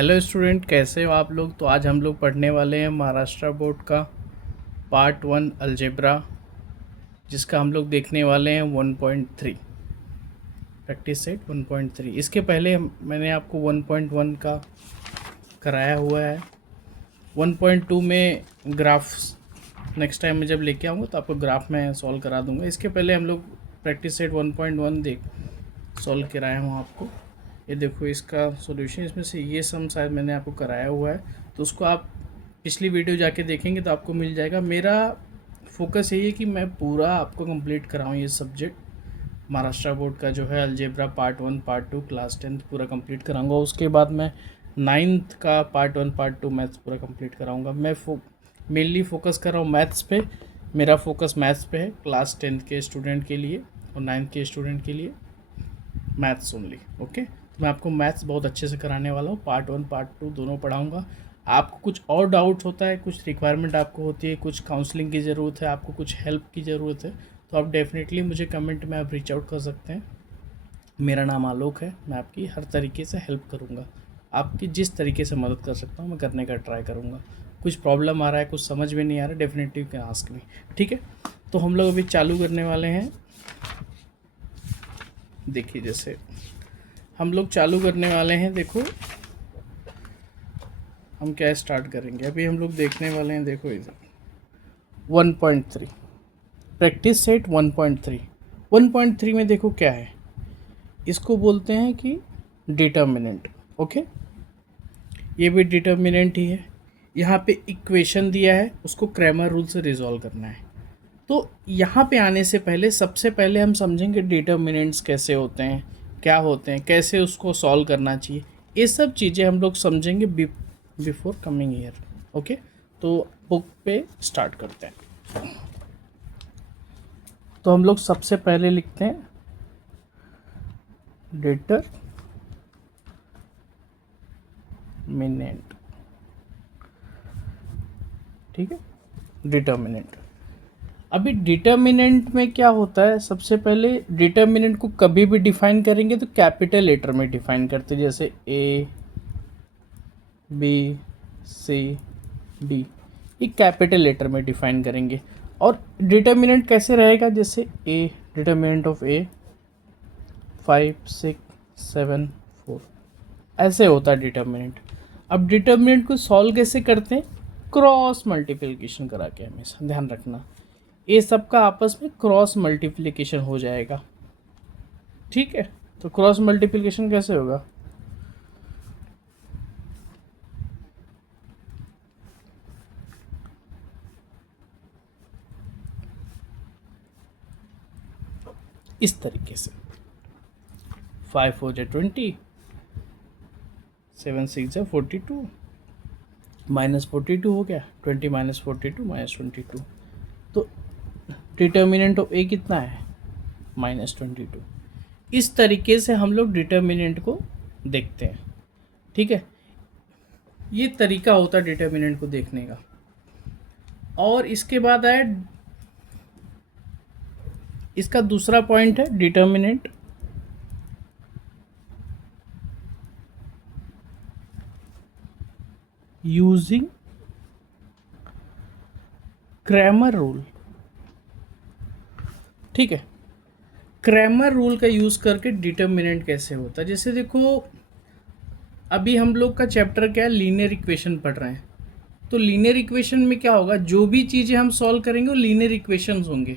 Hello student, कैसे हो आप लोग। तो आज हम लोग पढ़ने वाले हैं महाराष्ट्र बोर्ड का पार्ट 1 अलजेब्रा, जिसका हम लोग देखने वाले हैं 1.3 प्रैक्टिस सेट 1.3। इसके पहले मैंने आपको 1.1 का कराया हुआ है। 1.2 में ग्राफ्स नेक्स्ट टाइम मैं जब लेके आऊँगा तो आपको ग्राफ में सॉल्व करा दूँगा। इसके पहले हम लोग प्रैक्टिस सेट 1.1 देख सॉल्व कराया हूँ आपको। ये देखो इसका सॉल्यूशन, इसमें से ये सम शायद मैंने आपको कराया हुआ है, तो उसको आप पिछली वीडियो जाके देखेंगे तो आपको मिल जाएगा। मेरा फोकस यही है कि मैं पूरा आपको कंप्लीट कराऊँ ये सब्जेक्ट। महाराष्ट्र बोर्ड का जो है algebra part 1 part 2 class 10th पूरा कंप्लीट कराऊंगा। उसके बाद मैं 9th का पार्ट 1 पार्ट 2 मैथ्स पूरा कंप्लीट कराऊंगा। मैं मेनली फोकस कर रहा हूँ मैथ्स पे। मेरा फोकस मैथ्स पे है, क्लास 10th के स्टूडेंट के लिए और 9th के स्टूडेंट के लिए मैथ्स ओनली। ओके, तो मैं आपको मैथ्स बहुत अच्छे से कराने वाला हूँ। पार्ट 1 पार्ट 2 दोनों पढ़ाऊँगा। आपको कुछ और डाउट होता है, कुछ रिक्वायरमेंट आपको होती है, कुछ काउंसलिंग की ज़रूरत है, आपको कुछ हेल्प की ज़रूरत है, तो आप डेफिनेटली मुझे कमेंट में आप रीच आउट कर सकते हैं। मेरा नाम आलोक है। मैं आपकी हर तरीके से हेल्प करूँगा। आपकी जिस तरीके से मदद कर सकता हूँ मैं करने का ट्राई करूँगा। कुछ प्रॉब्लम आ रहा है, कुछ समझ में नहीं आ रहा, डेफिनेटली कैन आस्क मी। ठीक है, तो हम लोग अभी चालू करने वाले हैं। देखिए, जैसे हम लोग चालू करने वाले हैं, देखो हम क्या स्टार्ट करेंगे। अभी हम लोग देखने वाले हैं, देखो इधर 1.3 प्रैक्टिस सेट 1.3। 1.3 में देखो क्या है, इसको बोलते हैं कि डिटर्मिनेंट। ओके, ये भी डिटर्मिनेंट ही है। यहाँ पे इक्वेशन दिया है, उसको क्रैमर रूल से रिजॉल्व करना है। तो यहाँ पे आने से पहले सबसे पहले हम समझेंगे डिटर्मिनेंट्स कैसे होते हैं, क्या होते हैं, कैसे उसको सॉल्व करना चाहिए। ये सब चीज़ें हम लोग समझेंगे बिफोर कमिंग ईयर। ओके, तो बुक पे स्टार्ट करते हैं। तो हम लोग सबसे पहले लिखते हैं डिटर्मिनेंट। ठीक है, डिटर्मिनेंट। अभी डिटर्मिनेंट में क्या होता है, सबसे पहले डिटर्मिनेंट को कभी भी डिफाइन करेंगे तो कैपिटल लेटर में डिफाइन करते हैं, जैसे ए बी सी डी, ये कैपिटल लेटर में डिफाइन करेंगे। और डिटर्मिनेंट कैसे रहेगा, जैसे ए, डिटर्मिनेंट ऑफ ए 5 6 7 4, ऐसे होता है डिटर्मिनेंट। अब डिटर्मिनेंट को सॉल्व कैसे करते हैं, क्रॉस मल्टीप्लिकेशन करा के, हमेशा ध्यान रखना ये सबका आपस में क्रॉस मल्टीप्लिकेशन हो जाएगा। ठीक है, तो क्रॉस मल्टीप्लिकेशन कैसे होगा, इस तरीके से 5 4 जा 20, 7 6 जा 42, -42 हो गया, 20 -42 -22। तो डिटर्मिनेंट ऑफ ए कितना है, -22। इस तरीके से हम लोग डिटर्मिनेंट को देखते हैं। ठीक है, ये तरीका होता है डिटर्मिनेंट को देखने का। और इसके बाद आया इसका दूसरा पॉइंट है डिटर्मिनेंट यूजिंग क्रैमर रूल। ठीक है, क्रैमर रूल का यूज़ करके डिटर्मिनेंट कैसे होता है, जैसे देखो अभी हम लोग का चैप्टर क्या है, लीनियर इक्वेशन पढ़ रहे हैं। तो लीनियर इक्वेशन में क्या होगा, जो भी चीज़ें हम सॉल्व करेंगे वो लीनियर इक्वेशंस होंगे।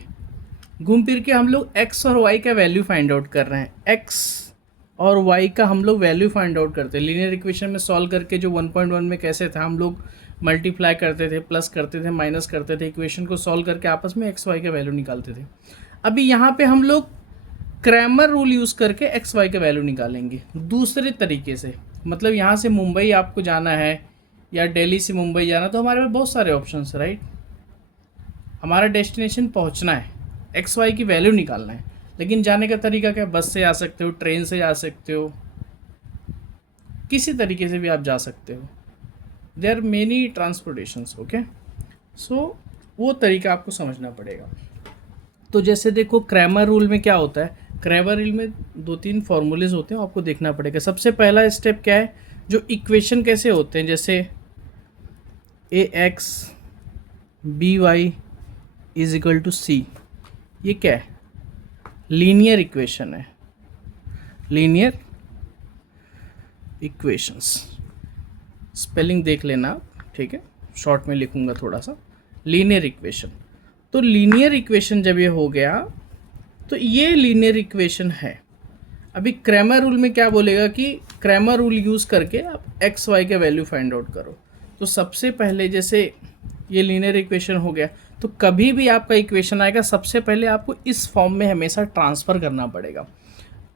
घूम फिर के हम लोग एक्स और वाई का वैल्यू फाइंड आउट कर रहे हैं, एक्स और वाई का हम लोग वैल्यू फाइंड आउट करते हैं। लीनियर इक्वेशन में सॉल्व करके जो 1.1 में कैसे था, हम लोग मल्टीप्लाई करते थे, प्लस करते थे, माइनस करते थे, इक्वेशन को सॉल्व करके आपस में एक्स वाई का वैल्यू निकालते थे। अभी यहाँ पे हम लोग क्रैमर रूल यूज़ करके एक्स वाई का वैल्यू निकालेंगे दूसरे तरीके से। मतलब यहाँ से मुंबई आपको जाना है या दिल्ली से मुंबई जाना, तो हमारे पास बहुत सारे ऑप्शन है, राइट। हमारा डेस्टिनेशन पहुँचना है, एक्स वाई की वैल्यू निकालना है, लेकिन जाने का तरीका क्या, बस से आ सकते हो, ट्रेन से जा सकते हो, किसी तरीके से भी आप जा सकते हो। There are many transportations. Okay, so वो तरीका आपको समझना पड़ेगा। तो जैसे देखो क्रैमर रूल में क्या होता है, क्रैमर रूल में 2-3 फॉर्मूलेज होते हैं, आपको देखना पड़ेगा। सबसे पहला स्टेप क्या है, जो इक्वेशन कैसे होते हैं, जैसे A X B Y is equal to C, ये क्या है? लीनियर इक्वेशन है, लीनियर इक्वेशंस। स्पेलिंग देख लेना आप, ठीक है, शॉर्ट में लिखूंगा थोड़ा सा। लीनियर इक्वेशन, तो लीनियर इक्वेशन जब ये हो गया तो ये लीनियर इक्वेशन है। अभी क्रैमर रूल में क्या बोलेगा कि क्रैमर रूल यूज़ करके आप एक्स वाई के वैल्यू फाइंड आउट करो। तो सबसे पहले जैसे ये लीनियर इक्वेशन हो गया, तो कभी भी आपका इक्वेशन आएगा सबसे पहले आपको इस फॉर्म में हमेशा ट्रांसफ़र करना पड़ेगा।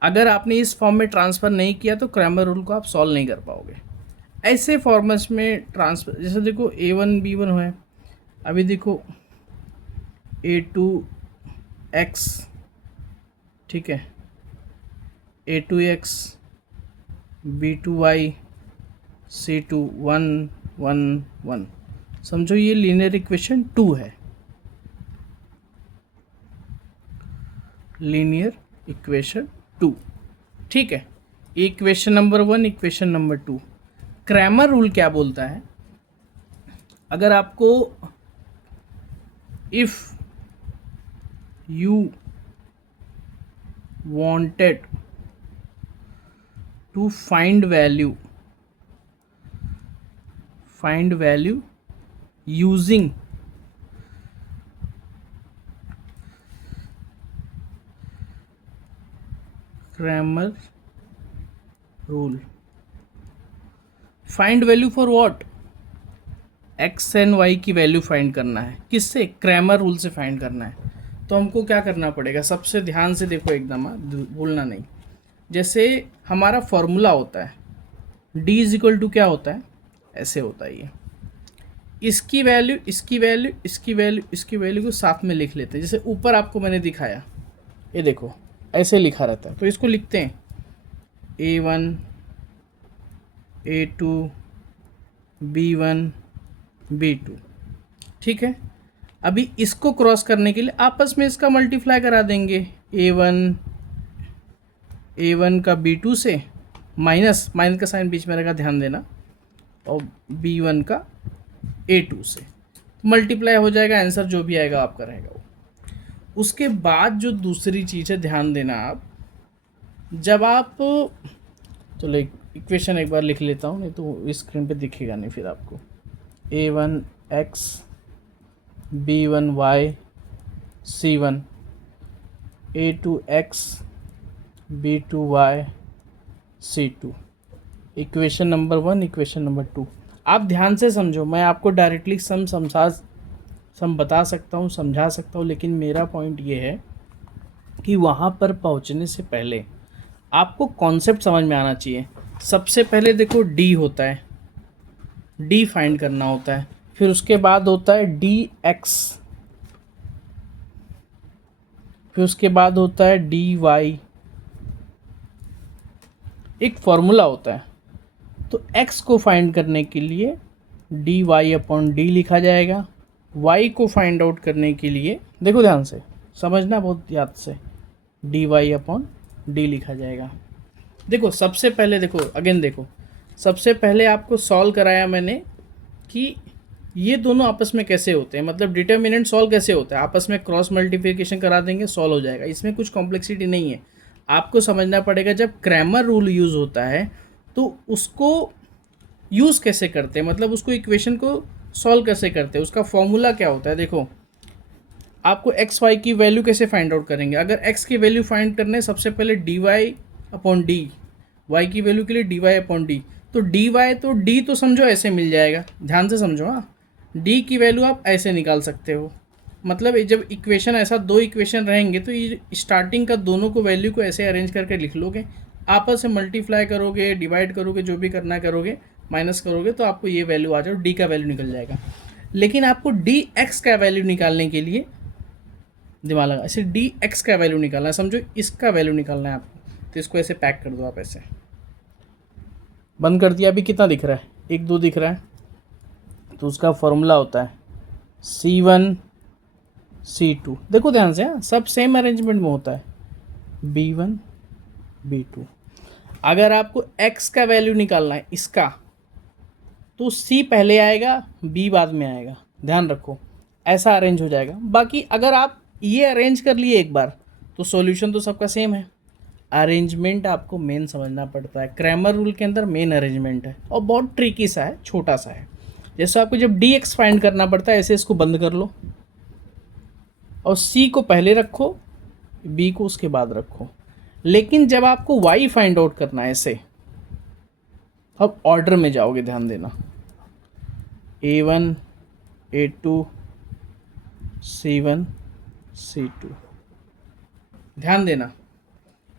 अगर आपने इस फॉर्म में ट्रांसफ़र नहीं किया तो क्रैमर रूल को आप सॉल्व नहीं कर पाओगे। ऐसे फॉर्मेट्स में ट्रांसफ़र, जैसे देखो a1 b1 है, अभी देखो a2 x, ठीक है, a2x b2y c2 1 1 1, समझो ये लीनियर इक्वेशन 2 है, लीनियर इक्वेशन 2, ठीक है। Equation number 1, equation number 2। Cramer rule क्या बोलता है, अगर आपको if you wanted to find value using Cramer rule, find value for what? X and Y की वैल्यू फाइंड करना है, किससे? क्रैमर रूल से फाइंड करना है। तो हमको क्या करना पड़ेगा, सबसे ध्यान से देखो एकदम, भूलना नहीं। जैसे हमारा फॉर्मूला होता है d इज इक्वल टू क्या होता है, ऐसे होता है ये, इसकी वैल्यू इसकी वैल्यू इसकी वैल्यू इसकी वैल्यू को साथ में लिख लेते हैं। जैसे ऊपर आपको मैंने दिखाया, ये देखो ऐसे लिखा रहता है, तो इसको लिखते हैं a1 a2 b1 b2, ठीक है। अभी इसको क्रॉस करने के लिए आपस में इसका मल्टीप्लाई करा देंगे, a1 का b2 से, माइनस का साइन बीच में रहेगा, ध्यान देना, और b1 का a2 से मल्टीप्लाई हो जाएगा, आंसर जो भी आएगा आपका रहेगा वो। उसके बाद जो दूसरी चीज़ है, ध्यान देना आप, जब आप, चलो इक्वेशन एक बार लिख लेता हूँ, नहीं तो स्क्रीन पे दिखेगा नहीं फिर आपको। a1x b1y c1 a2x b2y c2, equation number 1, equation number 2। आप ध्यान से समझो, मैं आपको डायरेक्टली सम बता सकता हूँ, समझा सकता हूँ, लेकिन मेरा पॉइंट ये है कि वहाँ पर पहुँचने से पहले आपको कॉन्सेप्ट समझ में आना चाहिए। सबसे पहले देखो d होता है, d फाइंड करना होता है, फिर उसके बाद होता है dx, फिर उसके बाद होता है dy, एक फॉर्मूला होता है। तो x को फाइंड करने के लिए dy अपॉन डी लिखा जाएगा, y को फाइंड आउट करने के लिए, देखो ध्यान से समझना बहुत याद से, dy अपॉन डी लिखा जाएगा। देखो सबसे पहले देखो, अगेन देखो, सबसे पहले आपको सॉल्व कराया मैंने कि ये दोनों आपस में कैसे होते हैं, मतलब डिटर्मिनेंट सॉल्व कैसे होता है, आपस में क्रॉस मल्टीप्लिकेशन करा देंगे, सॉल्व हो जाएगा। इसमें कुछ कॉम्प्लेक्सिटी नहीं है। आपको समझना पड़ेगा जब क्रैमर रूल यूज़ होता है तो उसको यूज़ कैसे करते हैं, मतलब उसको इक्वेशन को सॉल्व कैसे करते हैं, उसका फॉर्मूला क्या होता है। देखो आपको एक्स वाई की वैल्यू कैसे फाइंड आउट करेंगे, अगर एक्स की वैल्यू फाइंड करने सबसे पहले D Y upon D, Y की वैल्यू के लिए डी वाई अपॉन डी, तो डी वाई तो डी तो समझो ऐसे मिल जाएगा, ध्यान से समझो। हाँ, डी की वैल्यू आप ऐसे निकाल सकते हो, मतलब जब इक्वेशन ऐसा दो इक्वेशन रहेंगे तो ये स्टार्टिंग का दोनों को वैल्यू को ऐसे अरेंज करके लिख लोगे, आपस में मल्टीप्लाई करोगे, डिवाइड करोगे, जो भी करना करोगे, माइनस करोगे, तो आपको ये वैल्यू आ जाओ, डी का वैल्यू निकल जाएगा। लेकिन आपको डी एक्स का वैल्यू निकालने के लिए दिमाग लगा, ऐसे डी एक्स का वैल्यू निकालना है, समझो इसका वैल्यू निकालना है आपको, तो इसको ऐसे पैक कर दो आप, ऐसे बंद कर दिया। अभी कितना दिख रहा है, 1 2 दिख रहा है, तो उसका फॉर्मूला होता है C1 C2, देखो ध्यान से, हाँ सब सेम अरेंजमेंट में होता है, B1 B2। अगर आपको x का वैल्यू निकालना है इसका, तो c पहले आएगा, b बाद में आएगा, ध्यान रखो, ऐसा अरेंज हो जाएगा। बाकी अगर आप ये अरेंज कर लिए एक बार, तो सॉल्यूशन तो सबका सेम है। अरेंजमेंट आपको मेन समझना पड़ता है, क्रैमर रूल के अंदर मेन अरेंजमेंट है, और बहुत ट्रिकी सा है, छोटा सा है। जैसे आपको जब डी एक्स फाइंड करना पड़ता है, ऐसे इसको बंद कर लो और सी को पहले रखो, बी को उसके बाद रखो। लेकिन जब आपको वाई फाइंड आउट करना है ऐसे, अब ऑर्डर में जाओगे, ध्यान देना, A1 A2 C1 C2, ध्यान देना,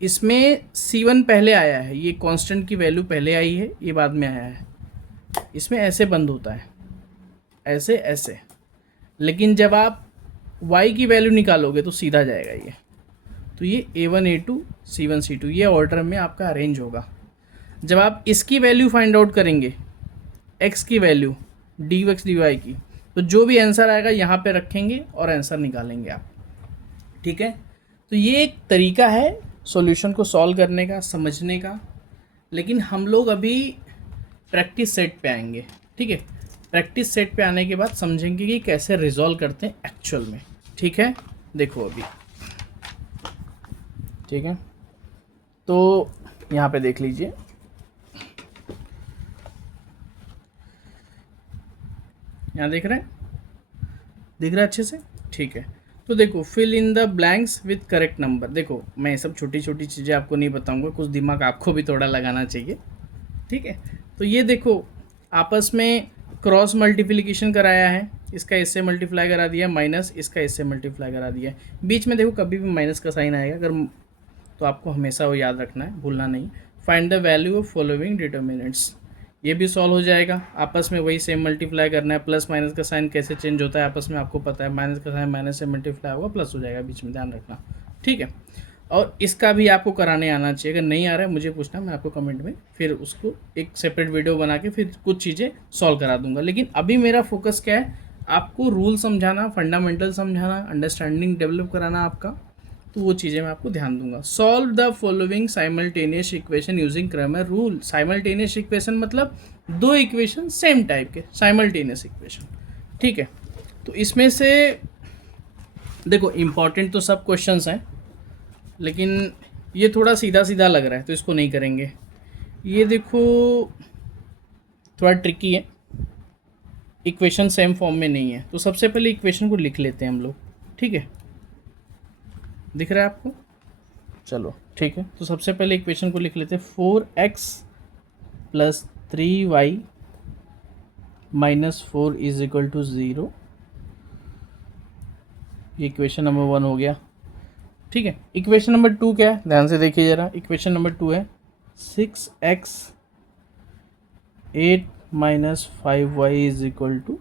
इसमें C1 पहले आया है, ये कांस्टेंट की वैल्यू पहले आई है, ये बाद में आया है। इसमें ऐसे बंद होता है, ऐसे ऐसे। लेकिन जब आप y की वैल्यू निकालोगे तो सीधा जाएगा ये। तो ये A1 A2 C1 C2 ये ऑर्डर में आपका अरेंज होगा। जब आप इसकी वैल्यू फाइंड आउट करेंगे, x की वैल्यू dx dy की, तो जो भी आंसर आएगा यहाँ पे रखेंगे और आंसर निकालेंगे आप। ठीक है, तो ये एक तरीका है सॉल्यूशन को सॉल्व करने का, समझने का। लेकिन हम लोग अभी प्रैक्टिस सेट पे आएंगे। ठीक है, प्रैक्टिस सेट पे आने के बाद समझेंगे कि कैसे रिजॉल्व करते हैं एक्चुअल में। ठीक है, देखो अभी, ठीक है, तो यहाँ पे देख लीजिए, यहाँ देख रहे हैं, दिख रहा है अच्छे से? ठीक है, तो देखो, fill in the blanks with correct number. देखो मैं सब छोटी छोटी चीज़ें आपको नहीं बताऊंगा, कुछ दिमाग आपको भी थोड़ा लगाना चाहिए। ठीक है, तो ये देखो, आपस में क्रॉस मल्टीप्लिकेशन कराया है, इसका इससे मल्टीप्लाई करा दिया, माइनस इसका इससे मल्टीप्लाई करा दिया। बीच में देखो कभी भी माइनस का साइन आएगा, अगर तो आपको हमेशा वो याद रखना है, भूलना नहीं। Find the value of following determinants, ये भी सॉल्व हो जाएगा। आपस में वही सेम मल्टीप्लाई करना है, प्लस माइनस का साइन कैसे चेंज होता है आपस में आपको पता है, माइनस का साइन माइनस से मल्टीप्लाई होगा, प्लस हो जाएगा बीच में, ध्यान रखना। ठीक है, और इसका भी आपको कराने आना चाहिए। अगर नहीं आ रहा है मुझे पूछना, मैं आपको कमेंट में फिर उसको एक सेपरेट वीडियो बना के फिर कुछ चीज़ें सॉल्व करा दूंगा। लेकिन अभी मेरा फोकस क्या है, आपको रूल समझाना, फंडामेंटल समझाना, अंडरस्टैंडिंग डेवलप कराना आपका, तो वो चीज़ें मैं आपको ध्यान दूंगा। Solve the following simultaneous equation using Cramer rule. Simultaneous equation मतलब दो इक्वेशन सेम टाइप के, साइमल्टेनियस इक्वेशन। ठीक है, तो इसमें से देखो इम्पॉर्टेंट तो सब क्वेश्चंस हैं, लेकिन ये थोड़ा सीधा सीधा लग रहा है तो इसको नहीं करेंगे। ये देखो थोड़ा ट्रिकी है, इक्वेशन सेम फॉर्म में नहीं है, तो सबसे पहले इक्वेशन को लिख लेते हैं हम लोग। ठीक है, दिख रहा है आपको? चलो ठीक है, तो सबसे पहले इक्वेशन को लिख लेते हैं। 4x + 3y - 4 = 0, ये इक्वेशन नंबर 1 हो गया। ठीक है, इक्वेशन नंबर 2 क्या है, ध्यान से देखिए ज़रा। इक्वेशन नंबर 2 है 6x 8 - 5y =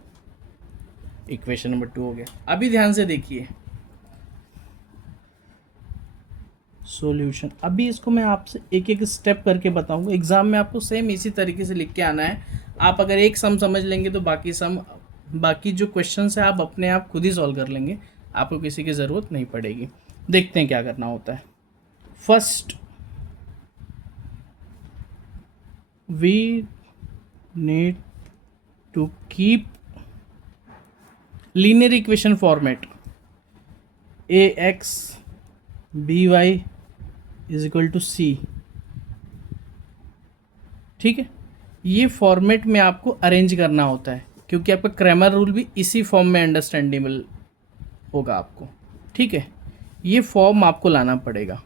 इक्वेशन नंबर 2 हो गया। अभी ध्यान से देखिए सॉल्यूशन। अभी इसको मैं आपसे एक एक स्टेप करके बताऊंगा, एग्जाम में आपको सेम इसी तरीके से लिख के आना है। आप अगर एक सम समझ लेंगे तो बाकी जो क्वेश्चन है आप अपने आप खुद ही सॉल्व कर लेंगे, आपको किसी की ज़रूरत नहीं पड़ेगी। देखते हैं क्या करना होता है। First we need to keep linear equation format ax by = c। ठीक है, ये फॉर्मेट में आपको अरेंज करना होता है, क्योंकि आपका क्रैमर रूल भी इसी फॉर्म में अंडरस्टैंडेबल होगा आपको। ठीक है, ये फॉर्म आपको लाना पड़ेगा।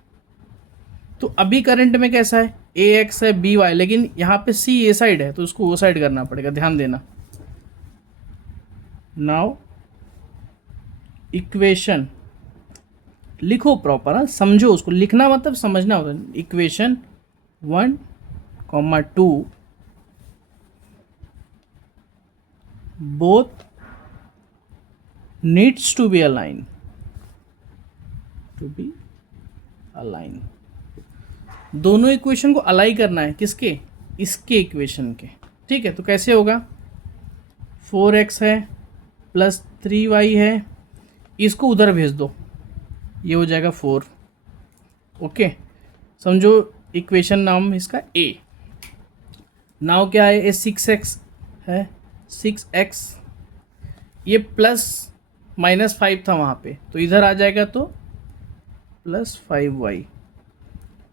तो अभी करंट में कैसा है, ax है by, लेकिन यहाँ पे c ए साइड है तो उसको वो साइड करना पड़ेगा, ध्यान देना। नाउ इक्वेशन लिखो प्रॉपर, हाँ, समझो उसको, लिखना मतलब समझना होता है। Equation 1, 2 both needs to be aligned, दोनों इक्वेशन को अलाइन करना है, किसके, इसके इक्वेशन के। ठीक है, तो कैसे होगा, 4x है + 3y है, इसको उधर भेज दो, ये हो जाएगा 4। ओके, समझो इक्वेशन नाम इसका ए। नाउ क्या है, ये 6x है, 6x, ये प्लस -5 था वहाँ पे, तो इधर आ जाएगा तो +5y।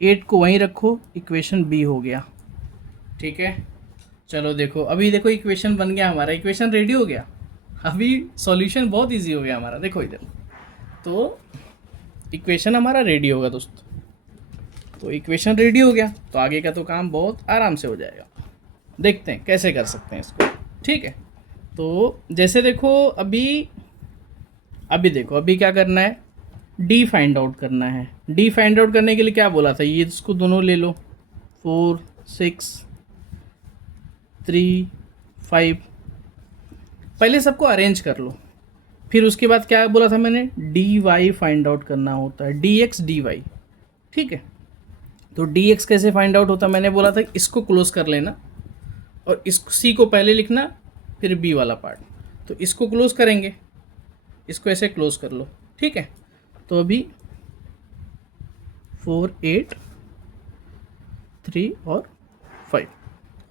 8 को वहीं रखो, इक्वेशन बी हो गया। ठीक है, चलो देखो, अभी देखो इक्वेशन बन गया हमारा, इक्वेशन रेडी हो गया। अभी सॉल्यूशन बहुत इजी हो गया हमारा, देखो इधर, तो इक्वेशन हमारा रेडी होगा दोस्तों। तो इक्वेशन रेडी हो गया तो आगे का तो काम बहुत आराम से हो जाएगा। देखते हैं कैसे कर सकते हैं इसको। ठीक है, तो जैसे देखो अभी देखो, अभी क्या करना है, डी फाइंड आउट करना है। डी फाइंड आउट करने के लिए क्या बोला था, ये इसको दोनों ले लो, 4 6 3 5, पहले सबको अरेंज कर लो। फिर उसके बाद क्या बोला था मैंने, डी वाई फाइंड आउट करना होता है, डी एक्स डी वाई। ठीक है, तो डी एक्स कैसे फाइंड आउट होता है, मैंने बोला था इसको क्लोज कर लेना और इस सी को पहले लिखना, फिर बी वाला पार्ट। तो इसको क्लोज करेंगे, इसको ऐसे क्लोज कर लो। ठीक है, तो अभी 4 8 3 और 5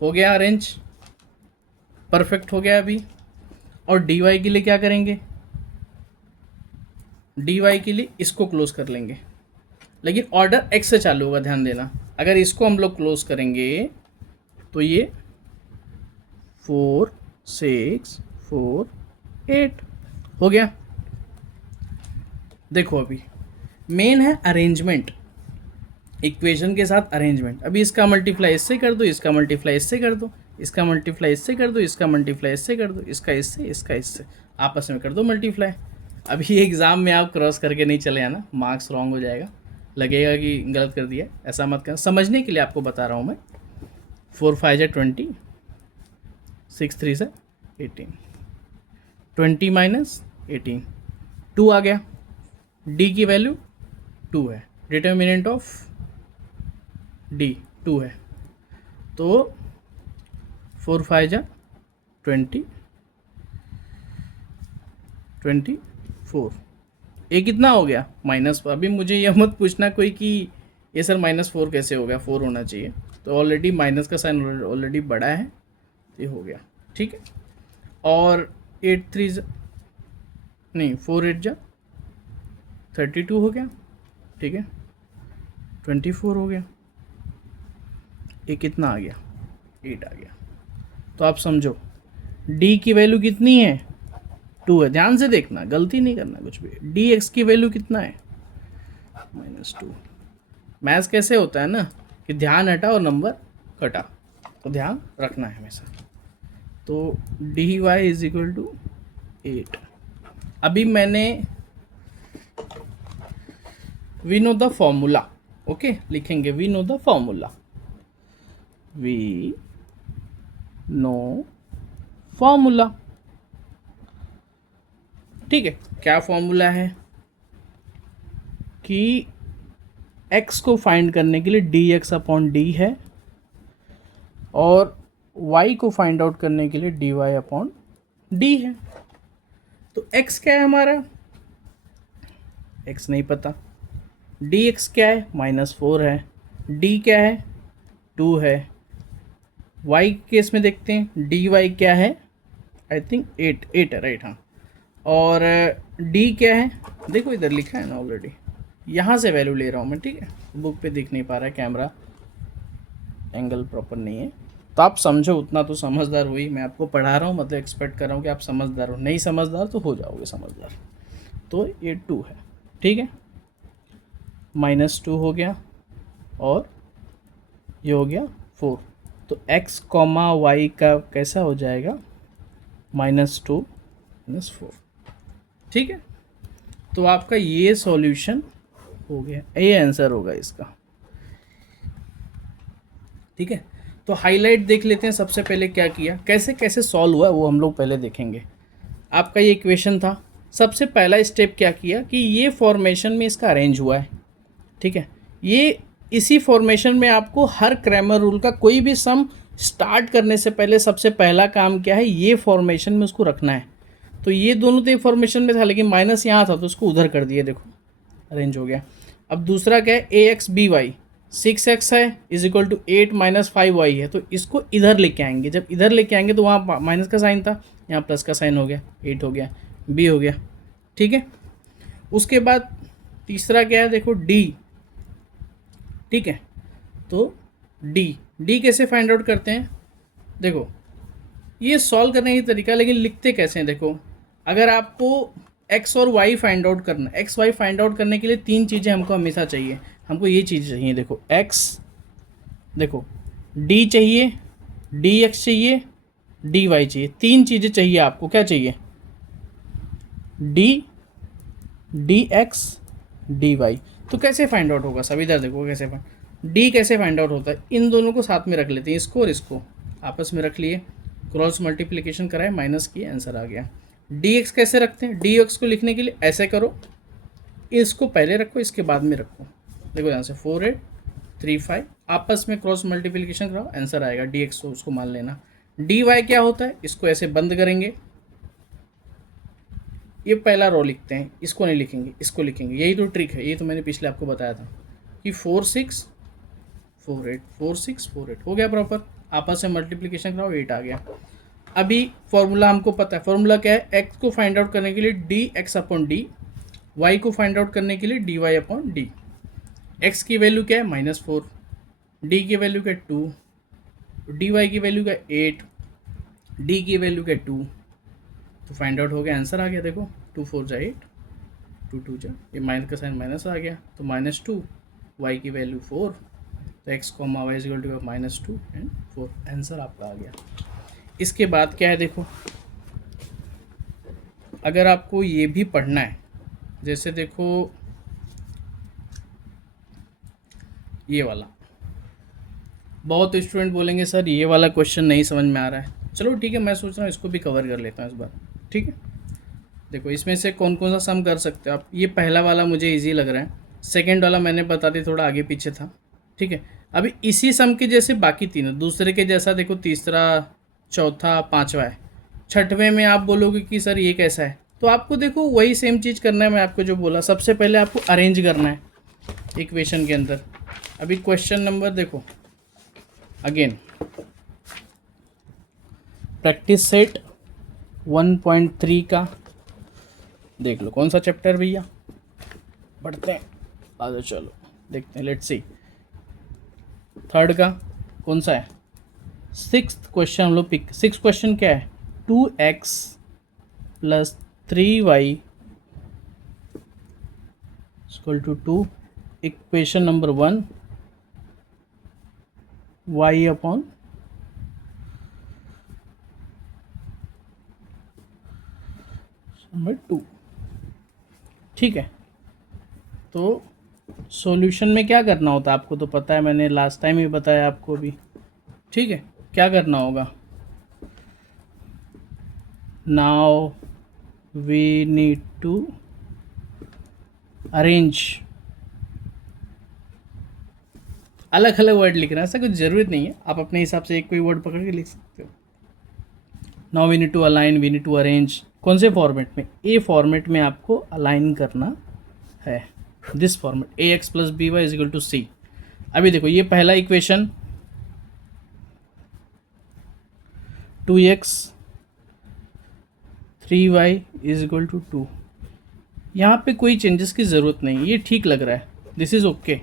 हो गया अरेंज, परफेक्ट हो गया अभी। और डी वाई के लिए क्या करेंगे, डी वाई के लिए इसको क्लोज कर लेंगे, लेकिन ऑर्डर एक्स से चालू होगा, ध्यान देना। अगर इसको हम लोग क्लोज करेंगे तो ये 4 6 4 8 हो गया। देखो अभी मेन है अरेंजमेंट, इक्वेशन के साथ अरेंजमेंट। अभी इसका मल्टीप्लाई इससे कर दो, इसका मल्टीप्लाई इससे कर दो, इसका मल्टीप्लाई इससे कर दो, इसका मल्टीप्लाई इससे कर दो, इसका इससे आपस में कर दो मल्टीप्लाई। अभी एग्ज़ाम में आप क्रॉस करके नहीं चले आना, मार्क्स रॉन्ग हो जाएगा, लगेगा कि गलत कर दिया। ऐसा मत करना, समझने के लिए आपको बता रहा हूँ मैं। 4 5 है 20, 6 3 से 18, 20 माइनस 18, 2 आ गया। डी की वैल्यू 2 है, डिटर्मिनेंट ऑफ डी 2 है, तो 4 5 जा 20 24। ये कितना हो गया, माइनस। अभी मुझे यह मत पूछना कोई कि ये सर -4 कैसे हो गया, 4 होना चाहिए। तो ऑलरेडी माइनस का साइन ऑलरेडी बड़ा है, ये हो गया। ठीक है, और 8 3 नहीं 4 8 जा 32 हो गया। ठीक है, 24 हो गया। ये कितना आ गया, 8 आ गया। तो आप समझो डी की वैल्यू कितनी है, 2 है। ध्यान से देखना, गलती नहीं करना कुछ भी। डी एक्स की वैल्यू कितना है, -2। मैथ्स कैसे होता है ना कि ध्यान हटा और नंबर कटा, तो ध्यान रखना है हमेशा। तो D Y is equal to 8। अभी मैंने we know the formula, okay लिखेंगे we know the formula, we know formula. ठीक है, क्या फॉर्मूला है कि x को फाइंड करने के लिए डी एक्स अपॉन डी है, और y को फाइंड आउट करने के लिए डी वाई अपॉन डी है। तो x क्या है हमारा, x नहीं पता, dx क्या है, -4 है, d क्या है 2 है, y केस में देखते हैं dy क्या है, आई थिंक 8 है, राइट। हाँ, और d क्या है, देखो इधर लिखा है ना ऑलरेडी, यहाँ से वैल्यू ले रहा हूँ मैं। ठीक है, बुक पे दिख नहीं पा रहा है, कैमरा एंगल प्रॉपर नहीं है, तो आप समझो उतना तो समझदार हुई। मैं आपको पढ़ा रहा हूँ, मतलब एक्सपेक्ट कर रहा हूँ कि आप समझदार हो, नहीं समझदार तो हो जाओगे समझदार। तो ये 2 है, ठीक है, -2 हो गया, और ये हो गया 4। तो x, y का कैसा हो जाएगा, -2 -4। ठीक है, तो आपका ये सॉल्यूशन हो गया, ये आंसर होगा इसका। ठीक है, तो हाईलाइट देख लेते हैं। सबसे पहले क्या किया, कैसे कैसे सॉल्व हुआ वो हम लोग पहले देखेंगे। आपका ये इक्वेशन था, सबसे पहला स्टेप क्या किया कि ये फॉर्मेशन में इसका अरेंज हुआ है। ठीक है, ये इसी फॉर्मेशन में आपको हर क्रैमर रूल का कोई भी सम स्टार्ट करने से पहले सबसे पहला काम क्या है, ये फॉर्मेशन में उसको रखना है। तो ये दोनों तो फॉर्मेशन में था, लेकिन माइनस यहाँ था तो उसको उधर कर दिया, देखो अरेंज हो गया। अब दूसरा क्या है, ए एक्स बी वाई, 6x है is equal to 8 minus 5y है, तो इसको इधर लेके आएंगे। जब इधर लेके आएंगे तो वहाँ माइनस का साइन था, यहाँ प्लस का साइन हो गया, 8 हो गया, बी हो गया। ठीक है, उसके बाद तीसरा क्या है, देखो डी। ठीक है, तो डी कैसे फाइंड आउट करते हैं, देखो ये सॉल्व करने की तरीका, लेकिन लिखते कैसे हैं। देखो अगर आपको एक्स और वाई फाइंड आउट करना, एक्स वाई फाइंड आउट करने के लिए तीन चीज़ें हमको हमेशा चाहिए। हमको ये चीज़ चाहिए, देखो एक्स, देखो डी चाहिए, डी एक्स चाहिए, डी वाई चाहिए। तीन चीज़ें चाहिए आपको। क्या चाहिए, D, D X, D Y. तो कैसे फाइंड आउट होगा सब, इधर देखो कैसे डी कैसे फाइंड आउट होता है। इन दोनों को साथ में रख लेते हैं, इसको और इसको आपस में रख लिए, क्रॉस मल्टीप्लिकेशन कराए, माइनस किए, आंसर आ गया। डी एक्स कैसे रखते हैं, डी एक्स को लिखने के लिए ऐसे करो, इसको पहले रखो इसके बाद में रखो। देखो यहाँ से 4 8 3 5, आपस में क्रॉस मल्टीप्लिकेशन कराओ, आंसर आएगा। डी एक्स को उसको मान लेना। डी वाई क्या होता है, इसको ऐसे बंद करेंगे, ये पहला रो लिखते हैं, इसको नहीं लिखेंगे, इसको लिखेंगे। यही तो ट्रिक है, ये तो मैंने पिछले आपको बताया था कि 4 6 4 8 4 6 4 8 हो गया प्रॉपर। आपस में मल्टीप्लिकेशन कराओ, 8 आ गया। अभी फॉर्मूला हमको पता है, फॉर्मूला क्या है, एक्स को फाइंड आउट करने के लिए D X upon D, Y को फाइंड आउट करने के लिए D Y upon D. X की वैल्यू क्या है -4, डी की वैल्यू क्या 2, डी वाई की वैल्यू क्या 8, डी की वैल्यू क्या 2। तो फाइंड आउट हो गया, आंसर आ गया। देखो 2 4 जा 8, 2 2 जा, ये माइनस का साइन माइनस आ गया, तो -2, वाई की वैल्यू 4, तो X comma Y equal to -2 and 4, answer आपका आ गया। इसके बाद क्या है, देखो अगर आपको ये भी पढ़ना है, जैसे देखो ये वाला, बहुत स्टूडेंट बोलेंगे सर ये वाला क्वेश्चन नहीं समझ में आ रहा है। चलो ठीक है, मैं सोच रहा हूँ इसको भी कवर कर लेता हूँ इस बार। ठीक है, देखो इसमें से कौन कौन सा सम कर सकते हो आप। ये पहला वाला मुझे इजी लग रहा है, सेकंड वाला मैंने बता दी थोड़ा आगे पीछे था। ठीक है, अभी इसी सम के जैसे बाकी तीनों दूसरे के जैसा, देखो तीसरा, चौथा, पाँचवा है। छठवें में आप बोलोगे कि सर ये कैसा है, तो आपको देखो वही सेम चीज़ करना है। मैं आपको जो बोला, सबसे पहले आपको अरेंज करना है इक्वेशन के अंदर। अभी क्वेश्चन नंबर देखो अगेन, प्रैक्टिस सेट 1.3 का देख लो, कौन सा चैप्टर भैया, पढ़ते हैं, आ जाओ चलो देखते हैं, लेट्स सी। थर्ड का कौन सा है, सिक्स्थ क्वेश्चन हम लोग पिक। सिक्स क्वेश्चन क्या है, 2x + 3y = 2, equation number 1, y upon number 2। ठीक है, तो सॉल्यूशन में क्या करना होता है आपको तो पता है, मैंने लास्ट टाइम ही बताया आपको भी। ठीक है, क्या करना होगा, now we need to arrange. अलग अलग वर्ड लिखना है, ऐसा कुछ ज़रूरत नहीं है, आप अपने हिसाब से एक कोई वर्ड पकड़ के लिख सकते हो। Now we need to align, we need to arrange. कौन से फॉर्मेट में, ए फॉर्मेट में आपको अलाइन करना है, this format, A X plus B Y is equal to C. अभी देखो ये पहला equation 2x 3y is equal to 2, यहाँ पे कोई चेंजेस की ज़रूरत नहीं, ये ठीक लग रहा है, दिस इज़ ओके।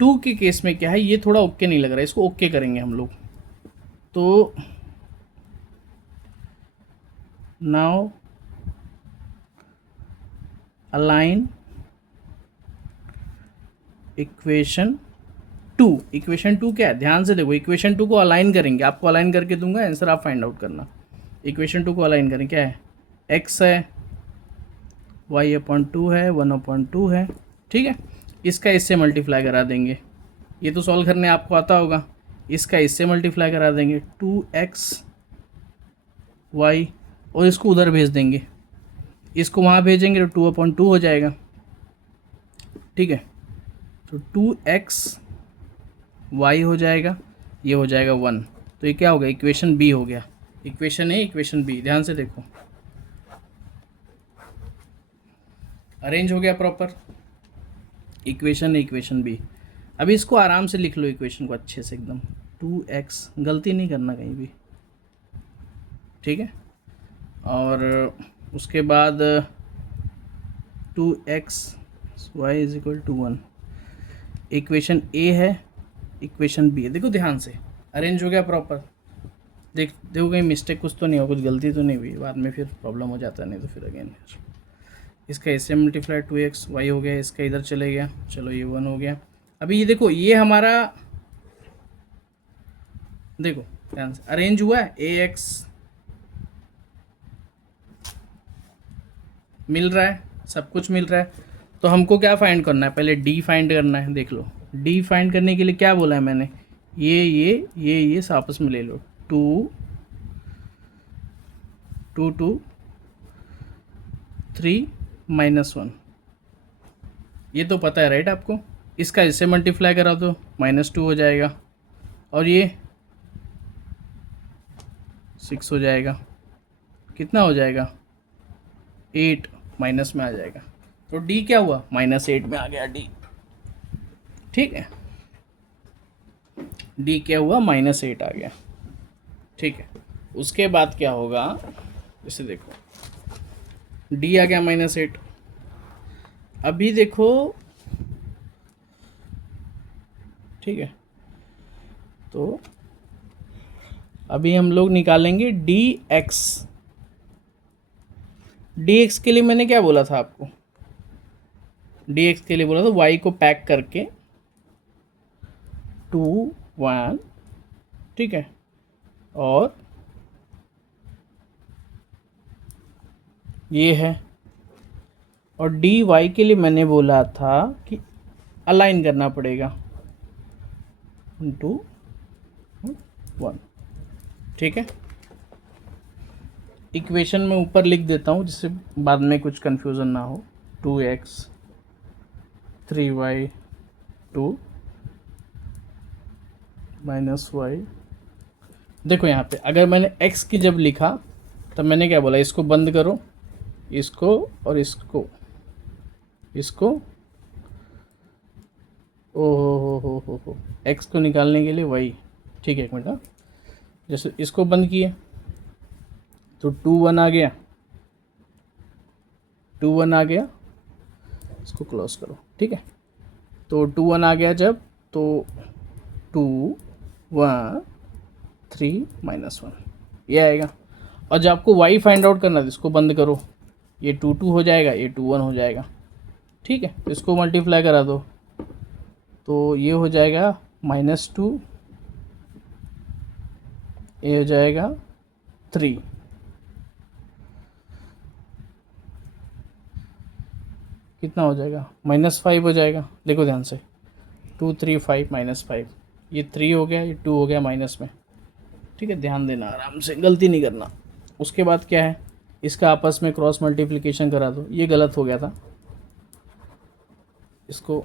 2 के केस में क्या है, ये थोड़ा ओके नहीं लग रहा है, इसको ओके करेंगे हम लोग। तो नाउ अलाइन इक्वेशन 2। इक्वेशन 2 क्या है, ध्यान से देखो, इक्वेशन 2 को अलाइन करेंगे, आपको अलाइन करके दूंगा, आंसर आप फाइंड आउट करना। इक्वेशन 2 को अलाइन करें, क्या है, x है, y/2 है, 1/2 है। ठीक है, इसका इससे मल्टीप्लाई करा देंगे, ये तो सॉल्व करने आपको आता होगा। इसका इससे मल्टीप्लाई करा देंगे 2x y, और इसको उधर भेज देंगे, इसको वहाँ भेजेंगे तो 2/2 हो जाएगा। ठीक है, तो 2x y हो जाएगा, ये हो जाएगा 1, तो ये क्या हो गया, इक्वेशन बी हो गया। इक्वेशन ए, इक्वेशन बी, ध्यान से देखो अरेंज हो गया प्रॉपर, इक्वेशन ए, इक्वेशन बी। अभी इसको आराम से लिख लो इक्वेशन को अच्छे से एकदम, 2x, गलती नहीं करना कहीं भी, ठीक है। और उसके बाद 2x y is equal to 1, equation A है, इक्वेशन बी है। देखो ध्यान से अरेंज हो गया प्रॉपर, देखो कहीं मिस्टेक कुछ तो नहीं हो, कुछ गलती तो नहीं हुई, बाद में फिर प्रॉब्लम हो जाता है, नहीं तो फिर अगेन इसका इससे मल्टीप्लाई 2x y हो गया, इसका इधर चले गया, चलो ये 1 हो गया। अभी ये देखो ये हमारा, देखो ध्यान से अरेंज हुआ है, ax मिल रहा है, सब कुछ मिल रहा है। तो हमको क्या फाइंड करना है, पहले d फाइंड करना है। देख लो d फाइंड करने के लिए क्या बोला है मैंने, ये आपस में ले लो, 2 2 2 3 -1, ये तो पता है राइट आपको। इसका इससे मल्टीप्लाई करा दो, -2 हो जाएगा, और ये 6 हो जाएगा, कितना हो जाएगा 8, माइनस में आ जाएगा। तो d क्या हुआ, -8 में आ गया d, ठीक है। d क्या हुआ, -8 आ गया, ठीक है। उसके बाद क्या होगा, इसे देखो d आ गया -8। अभी देखो, ठीक है, तो अभी हम लोग निकालेंगे dx। dx के लिए मैंने क्या बोला था आपको, dx के लिए बोला था y को पैक करके 2 1, ठीक है, और ये है, और dy के लिए मैंने बोला था कि अलाइन करना पड़ेगा 2 1, ठीक है। इक्वेशन में ऊपर लिख देता हूँ जिससे बाद में कुछ कन्फ्यूज़न ना हो, 2x 3y 2 -y। देखो यहाँ पे अगर मैंने x की जब लिखा तब मैंने क्या बोला, इसको बंद करो, इसको और इसको, हो x को निकालने के लिए y, ठीक है, एक मिनट, जैसे इसको बंद किए तो 2 1 आ गया, 2 1 आ गया, इसको क्लोज करो, ठीक है। तो 2 1 आ गया जब, तो 2 1 3 -1 ये आएगा। और जब आपको y फाइंड आउट करना है तो इसको बंद करो, ये 2 2 हो जाएगा, ये 2 1 हो जाएगा, ठीक है। तो इसको मल्टीप्लाई करा दो, तो ये हो जाएगा -2, ये हो जाएगा 3, कितना हो जाएगा, -5 हो जाएगा। देखो ध्यान से, 2 3 5 -5, ये 3 हो गया, ये 2 हो गया माइनस में, ठीक है। ध्यान देना, आराम से, गलती नहीं करना। उसके बाद क्या है, इसका आपस में क्रॉस मल्टीप्लिकेशन करा दो, ये गलत हो गया था, इसको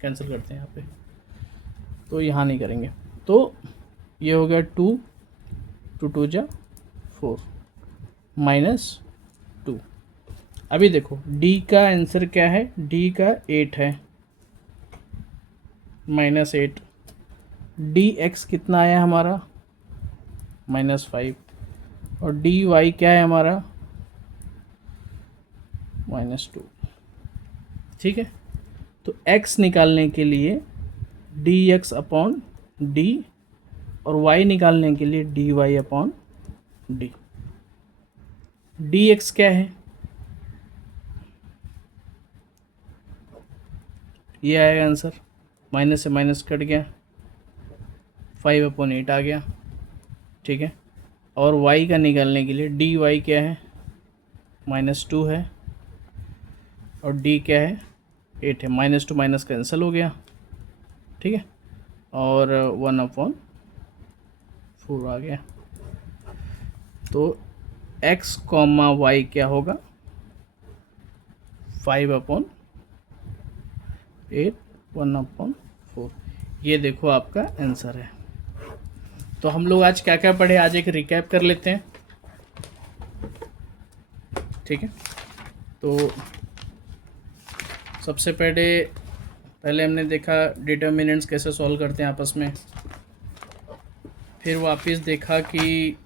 कैंसिल करते हैं यहाँ पे, तो यहाँ नहीं करेंगे। तो ये हो गया 2 2 2 जा 4 -2। अभी देखो d का आंसर क्या है, d का 8 है, -8, dx कितना आया हमारा -5, और dy क्या है हमारा -2, ठीक है। तो x निकालने के लिए dx अपॉन d, और y निकालने के लिए dy अपॉन d। dx क्या है, ये आएगा आंसर, माइनस से माइनस कट गया, 5/8 आ गया, ठीक है। और y का निकालने के लिए dy क्या है, -2 है, और d क्या है 8 है, -2 माइनस कैंसिल हो गया, ठीक है, और 1/4 आ गया। तो x, y क्या होगा, 5/8 1/4, ये देखो आपका आंसर है। तो हम लोग आज क्या क्या पढ़े, आज एक रिकैप कर लेते हैं, ठीक है। तो सबसे पहले पहले हमने देखा डिटर्मिनेंट्स कैसे सॉल्व करते हैं आपस में, फिर वापस देखा कि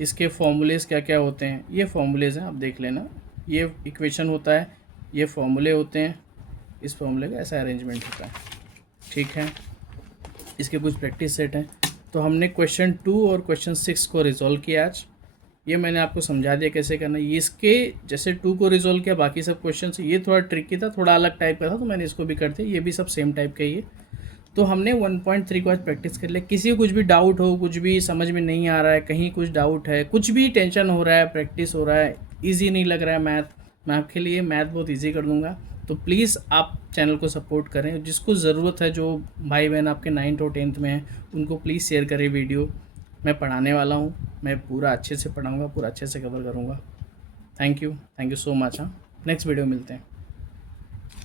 इसके फॉर्मूलेज़ क्या क्या होते हैं। ये फॉर्मूलेज़ हैं, आप देख लेना। ये इक्वेशन होता है, ये फॉर्मूले होते हैं, इस फॉर्मूले का ऐसा अरेंजमेंट होता है, ठीक है। इसके कुछ प्रैक्टिस सेट हैं। तो हमने क्वेश्चन 2 और क्वेश्चन 6 को रिज़ॉल्व किया आज। ये मैंने आपको समझा दिया कैसे करना है। इसके जैसे 2 को रिज़ॉल्व किया, बाकी सब क्वेश्चन से ये थोड़ा ट्रिकी था, थोड़ा अलग टाइप का था, तो मैंने इसको भी कर दिया। ये भी सब सेम टाइप का ही है। तो हमने 1.3 को आज प्रैक्टिस कर लिया। किसी को कुछ भी डाउट हो, कुछ भी समझ में नहीं आ रहा है, कहीं कुछ डाउट है, कुछ भी टेंशन हो रहा है, प्रैक्टिस हो रहा है, ईजी नहीं लग रहा है मैथ, मैं आपके लिए मैथ बहुत ईजी कर दूंगा। तो प्लीज़ आप चैनल को सपोर्ट करें। जिसको ज़रूरत है, जो भाई बहन आपके 9th और 10th में हैं, उनको प्लीज़ शेयर करें वीडियो। मैं पढ़ाने वाला हूँ, मैं पूरा अच्छे से पढ़ाऊँगा, पूरा अच्छे से कवर करूँगा। Thank you so much. हाँ, नेक्स्ट वीडियो मिलते हैं।